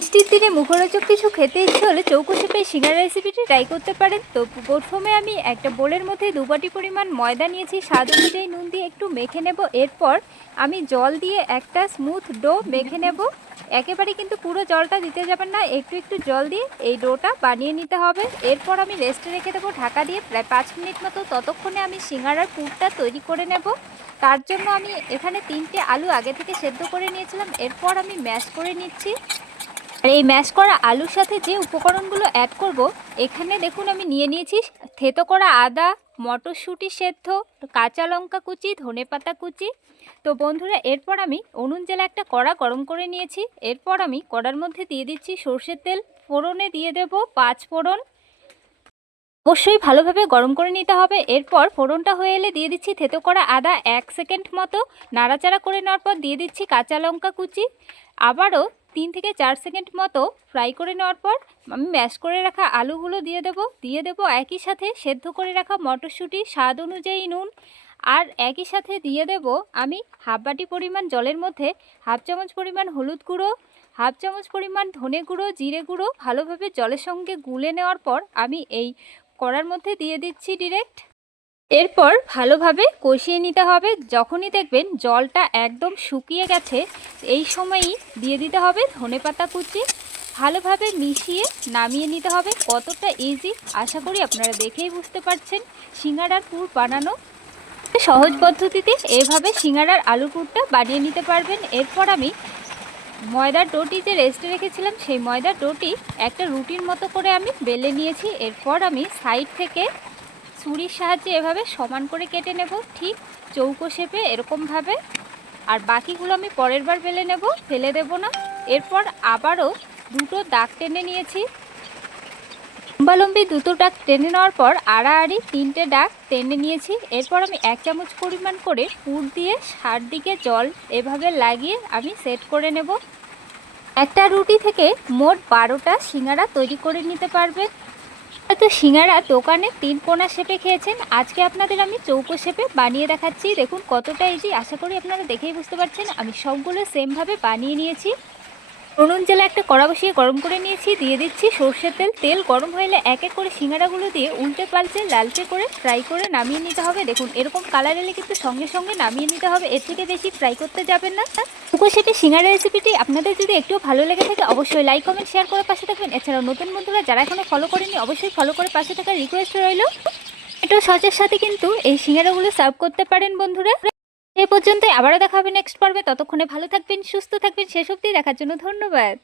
বৃষ্টির দিনে মুখরোচক কিছু খেতে ইচ্ছে হলে চৌকো শেপে সিঙ্গারা রেসিপিটি ট্রাই করতে পারেন। তো প্রথমে আমি একটা বোলের মধ্যে 2 বাটি পরিমাণ ময়দা নিয়েছি, স্বাদ অনুযায়ী নুন দিয়ে একটু মেখে নেব। এরপর আমি জল দিয়ে একটা স্মুথ ডো মেখে নেব। একেবারে কিন্তু পুরো জলটা দিতে যাবেন না, একটু একটু জল দিয়ে এই ডোটা বানিয়ে নিতে হবে। এরপর আমি রেস্টে রেখে দেবো ঢাকা দিয়ে প্রায় 5 মিনিট মতো। ততক্ষণে আমি সিঙ্গারার পুরটা তৈরি করে নেব। তার জন্য আমি এখানে 3টে আলু আগে থেকে সেদ্ধ করে নিয়েছিলাম। এরপর আমি ম্যাশ করে নিচ্ছি। আর এই ম্যাশ করা আলুর সাথে যে উপকরণগুলো অ্যাড করব, এখানে দেখুন আমি নিয়ে নিয়েছি থেতো করা আদা, মটরশুঁটি সেদ্ধ, কাঁচা লঙ্কা কুচি, ধনেপাতা কুচি। তো বন্ধুরা, এরপর আমি উনুন জ্বালা একটা কড়া গরম করে নিয়েছি। এরপর আমি কড়ার মধ্যে দিয়ে দিচ্ছি সর্ষের তেল, ফোড়নে দিয়ে দেব 5 ফোড়ন। অবশ্যই ভালোভাবে গরম করে নিতে হবে। এরপর ফোড়নটা হয়ে এলে দিয়ে দিচ্ছি থেতো করা আদা, 1 সেকেন্ড মতো নাড়াচাড়া করে নেওয়ার পর দিয়ে দিচ্ছি কাঁচা লঙ্কা কুচি। আবারও 3 থেকে 4 সেকেন্ড মতো ফ্রাই করে নেওয়ার পর আমি ম্যাশ করে রাখা আলুগুলো দিয়ে দেব একই সাথে সেদ্ধ করে রাখা মটরশুঁটি, স্বাদ অনুযায়ী নুন। আর একই সাথে দিয়ে দেব আমি হাফ বাটি পরিমাণ জলের মধ্যে হাফ চামচ পরিমাণ হলুদ গুঁড়ো, হাফ চামচ পরিমাণ ধনে গুঁড়ো, জিরে গুঁড়ো। ভালোভাবে জলের সঙ্গে গুলে নেওয়ার পর আমি এই কড়ার মধ্যে দিয়ে দিচ্ছি ডিরেক্ট। এরপর ভালোভাবে কষিয়ে নিতে হবে। যখনই দেখবেন জলটা একদম শুকিয়ে গেছে, এই সময়ই দিয়ে দিতে হবে ধনেপাতা কুচি। ভালোভাবে মিশিয়ে নামিয়ে নিতে হবে। কতটা ইজি আশা করি আপনারা দেখেই বুঝতে পারছেন। সিঙ্গারার পুর বানানো সহজ পদ্ধতিতে এভাবে সিঙ্গারার আলু পুরটা বানিয়ে নিতে পারবেন। এরপর আমি ময়দার ডোটি যে রেস্টে রেখেছিলাম, সেই ময়দার ডোটি একটা রুটির মতো করে আমি বেলে নিয়েছি। এরপর আমি সাইড থেকে ছুরির সাহায্যে এভাবে সমান করে কেটে নেব, ঠিক চৌকো শেপে এরকমভাবে। আর বাকিগুলো আমি পরের বার বেলে নেব, ফেলে দেব না। এরপর আবারও দুটো দাগ টেনে নিয়েছি। লম্বালম্বি দুটো দাগ টেনে নেওয়ার পর আড়াআড়ি 3টে দাগ টেনে নিয়েছি। এরপর আমি 1 চামচ পরিমাণ করে পুর দিয়ে চারদিকে জল এভাবে লাগিয়ে আমি সেট করে নেব। একটা রুটি থেকে মোট 12টা সিঙ্গারা তৈরি করে নিতে পারবেন। তো সিঙ্গারা দোকানে 3 কোণা শেপে খেয়েছেন, আজকে আপনাদের আমি চৌকো শেপে বানিয়ে দেখাচ্ছি। দেখুন কতটা ইজি, আশা করি আপনারা দেখেই বুঝতে পারছেন। আমি সবগুলো সেমভাবে বানিয়ে নিয়েছি। উনুন জ্বালা একটা কড়া বসিয়ে গরম করে নিয়েছি, দিয়ে দিচ্ছি সর্ষের তেল। তেল গরম হলে এক এক করে সিঙ্গারাগুলো দিয়ে উল্টে পাল্টে লালচে করে ফ্রাই করে নামিয়ে নিতে হবে। দেখুন এরকম কালার এলে কিন্তু সঙ্গে সঙ্গে নামিয়ে নিতে হবে, এর থেকে বেশি ফ্রাই করতে যাবেন না। চৌকো শেপে সিঙ্গারা রেসিপিটি আপনাদের যদি একটু ভালো লেগে থাকে অবশ্যই লাইক, কমেন্ট, শেয়ার করে পাশে থাকবেন। এছাড়াও নতুন বন্ধুরা যারা এখনো ফলো করেনি অবশ্যই ফলো করে পাশে থাকার রিকোয়েস্ট রইল। একটু সচের সাথে কিন্তু এই সিঙ্গারাগুলো সার্ভ করতে পারেন বন্ধুরা। এই পর্যন্ত আবারও দেখা হবে নেক্সট পর্বে। ততক্ষণে ভালো থাকবেন, সুস্থ থাকবেন। শেষ অবধি দেখার জন্য ধন্যবাদ।